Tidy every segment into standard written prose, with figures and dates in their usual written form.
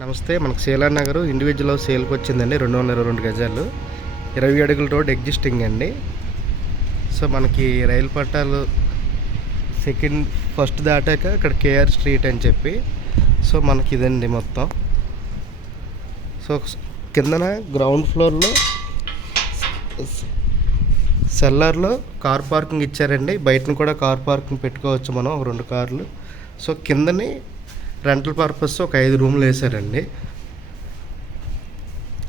నమస్తే. మనకు సేలార్ నగర్ ఇండివిజువల్ సేల్కి వచ్చిందండి. 222 గజాలు, 20 అడుగుల రోడ్ ఎగ్జిస్టింగ్ అండి. సో మనకి రైలు పట్టాలు ఫస్ట్ దాటాక ఇక్కడ కేఆర్ స్ట్రీట్ అని చెప్పి, సో మనకి ఇదండి మొత్తం. సో కిందన గ్రౌండ్ ఫ్లోర్లో సెల్లార్లో కార్ పార్కింగ్ ఇచ్చారండి. బయటను కూడా కార్ పార్కింగ్ పెట్టుకోవచ్చు మనం, 2 కార్లు. సో కిందని రెంటల్ పర్పస్ ఒక 5 రూమ్లు వేసారండి.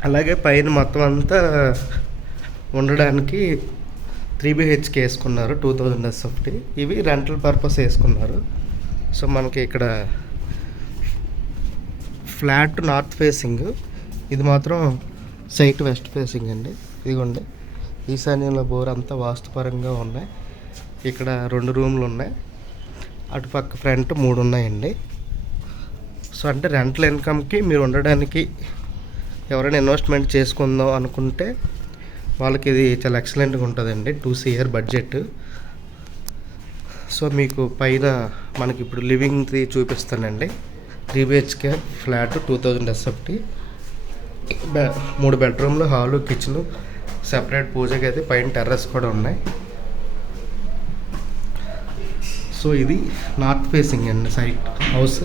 అలాగే పైన మొత్తం అంతా ఉండడానికి 3 BHK వేసుకున్నారు, 2000 SFT. ఇవి రెంటల్ పర్పస్ వేసుకున్నారు. సో మనకి ఇక్కడ ఫ్లాట్ నార్త్ ఫేసింగ్, ఇది మాత్రం సైట్ వెస్ట్ ఫేసింగ్ అండి. ఇదిగోండి, ఈశాన్యంలో బోర్ అంతా వాస్తుపరంగా ఉన్నాయి. ఇక్కడ 2 రూమ్లు ఉన్నాయి, అటుపక్క ఫ్రంట్ 3 ఉన్నాయండి. సో అంటే రెంటల్ ఇన్కమ్కి మీరు ఉండడానికి ఎవరైనా ఇన్వెస్ట్మెంట్ చేసుకుందాం అనుకుంటే వాళ్ళకి ఇది చాలా ఎక్సలెంట్గా ఉంటుందండి. 2 CR బడ్జెట్. సో మీకు పైన మనకి ఇప్పుడు లివింగ్ది చూపిస్తానండి. 3 BHK ఫ్లాట్, 2000 SFT, 3 బెడ్రూమ్లు, హాలు, కిచెను, సెపరేట్ పూజకి అయితే పైన టెర్రస్ కూడా ఉన్నాయి. సో ఇది నార్త్ ఫేసింగ్ అండి సైట్ హౌస్.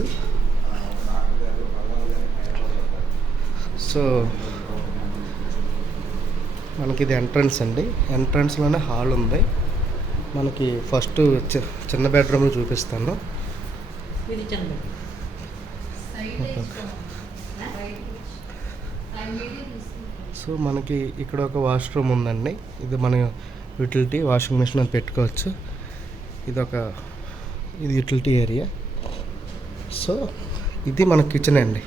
సో మనకి ఇది ఎంట్రన్స్ అండి. ఎంట్రన్స్లోనే హాల్ ఉంది. మనకి ఫస్ట్ చిన్న బెడ్రూమ్లు చూపిస్తాను. సో మనకి ఇక్కడ ఒక వాష్రూమ్ ఉందండి. ఇది మన యూటిలిటీ వాషింగ్ మిషన్ అని పెట్టుకోవచ్చు. ఇది యూటిలిటీ ఏరియా. సో ఇది మన కిచెన్ అండి.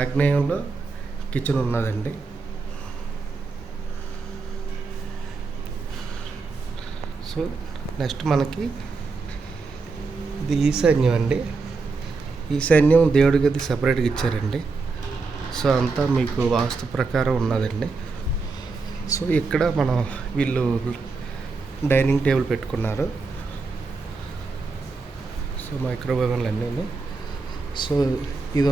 ఆగ్నేయంలో కిచెన్ ఉన్నదండి. సో నెక్స్ట్ మనకి ఇది ఈశాన్యం అండి. ఈశాన్యం దేవుడి గది సపరేట్గా ఇచ్చారండి. సో అంతా మీకు వాస్తు ప్రకారం ఉన్నదండి. సో ఇక్కడ మనం వీళ్ళు డైనింగ్ టేబుల్ పెట్టుకున్నారు. సో మైక్రోవేవ్లు అన్నీ. సో ఇది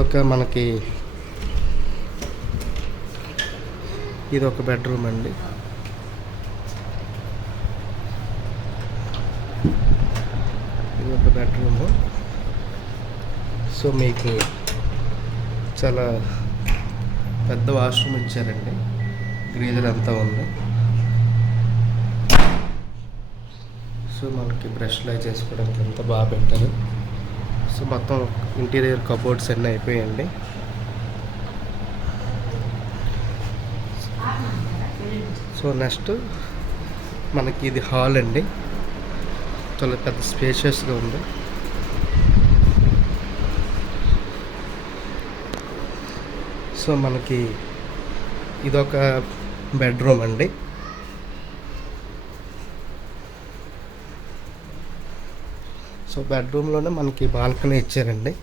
ఒక బెడ్రూమ్ అండి. ఇది ఒక బెడ్రూము. సో మీకు చాలా పెద్ద వాష్రూమ్ ఇచ్చారండి. గ్రీజర్ అంతా ఉంది. సో మనకి బ్రష్లు చేసుకోవడానికి అంతా బాగా పెట్టారు. సో మొత్తం ఇంటీరియర్ కబోర్డ్స్ అన్నీ అయిపోయాయండి. సో నెక్స్ట్ మనకి ఇది హాల్ అండి. చాలా పెద్ద స్పేషియస్గా ఉంది. సో మనకి ఇదొక బెడ్రూమ్ అండి. సో బెడ్రూమ్లోనే మనకి బాల్కనీ ఇచ్చారండి.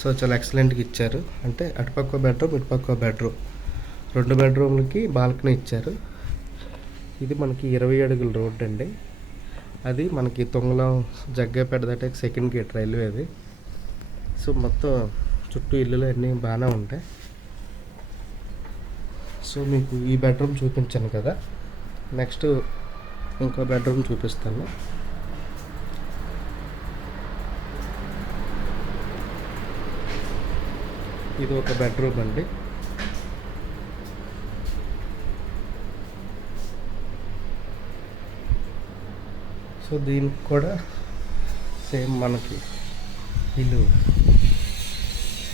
సో చాలా ఎక్సలెంట్గా ఇచ్చారు. అంటే అటుపక్క బెడ్రూమ్, ఇటుపక్క బెడ్రూమ్, 2 బెడ్రూమ్లకి బాల్కనీ ఇచ్చారు. ఇది మనకి 20 అడుగుల రోడ్ అండి. అది మనకి తొంగలం జగ్గపేట దాటే సెకండ్ గేట్ రైల్వే అది. సో మొత్తం చుట్టూ ఇల్లులు అన్నీ బాగానే ఉంటాయి. సో మీకు ఈ బెడ్రూమ్ చూపించాను కదా, నెక్స్ట్ ఇంకో బెడ్రూమ్ చూపిస్తాను. ఇది ఒక బెడ్రూమ్ అండి. సో దీనికి కూడా సేమ్ మనకి వీళ్ళు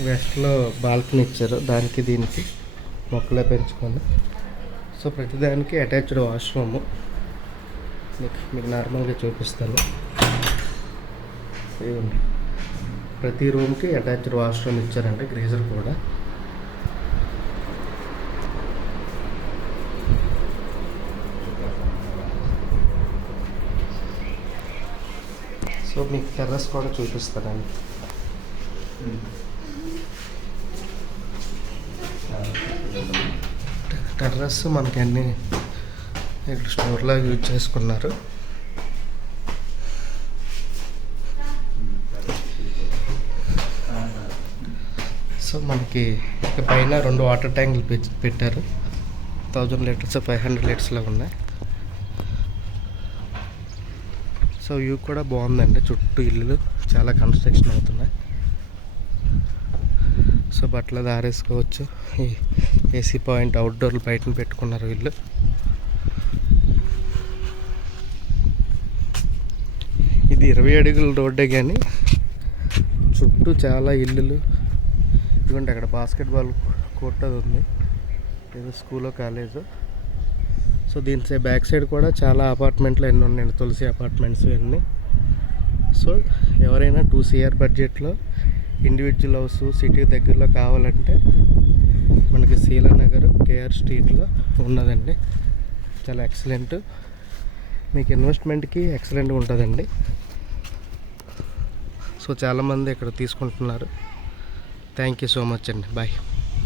వెస్ట్లో బాల్కనీ ఇచ్చారు. దానికి దీనికి మొక్కలే పెంచుకొని. సో ప్రతిదానికి అటాచ్డ్ వాష్రూము మీకు నార్మల్గా చూపిస్తాను. ప్రతి రూమ్కి అటాచ్డ్ వాష్రూమ్ ఇచ్చారండి, గ్రీజర్ కూడా. సో మీకు టెర్రస్ కూడా చూపిస్తానండి. టెర్రస్ మనకి అన్నీ ఇక్కడ స్టోర్లాగా యూజ్ చేసుకున్నారు. సో మనకి ఇక పైన 2 వాటర్ ట్యాంకులు పెట్టారు. 1000 లీటర్స్ 500 లీటర్స్లో ఉన్నాయి. సో వ్యూ కూడా బాగుందండి. చుట్టూ ఇల్లులు చాలా కన్స్ట్రక్షన్ అవుతున్నాయి. సో బట్టలు ఆరేసుకోవచ్చు. ఈ ఏసీ పాయింట్ అవుట్డోర్లు బయటను పెట్టుకున్నారు వీళ్ళు. ఇది 20 అడుగుల రోడ్డే కానీ చుట్టూ చాలా ఇల్లులు. ఇదిగోండి అక్కడ బాస్కెట్బాల్ కోర్ట్ అది ఉంది. ఏదో స్కూలో కాలేజో. సో దీని బ్యాక్ సైడ్ కూడా చాలా అపార్ట్మెంట్లు ఎన్ని ఉన్నాయండి. తులసి అపార్ట్మెంట్స్ ఇవన్నీ. సో ఎవరైనా 2 CR బడ్జెట్లో ఇండివిజువల్ హౌస్ సిటీ దగ్గరలో కావాలంటే మనకి శీలానగర్ కేఆర్ స్ట్రీట్లో ఉన్నదండి. చాలా ఎక్సలెంట్. మీకు ఇన్వెస్ట్మెంట్కి ఎక్సలెంట్గా ఉంటుందండి. సో చాలామంది ఇక్కడ తీసుకుంటున్నారు. థ్యాంక్ యూ సో మచ్ అండి. బాయ్.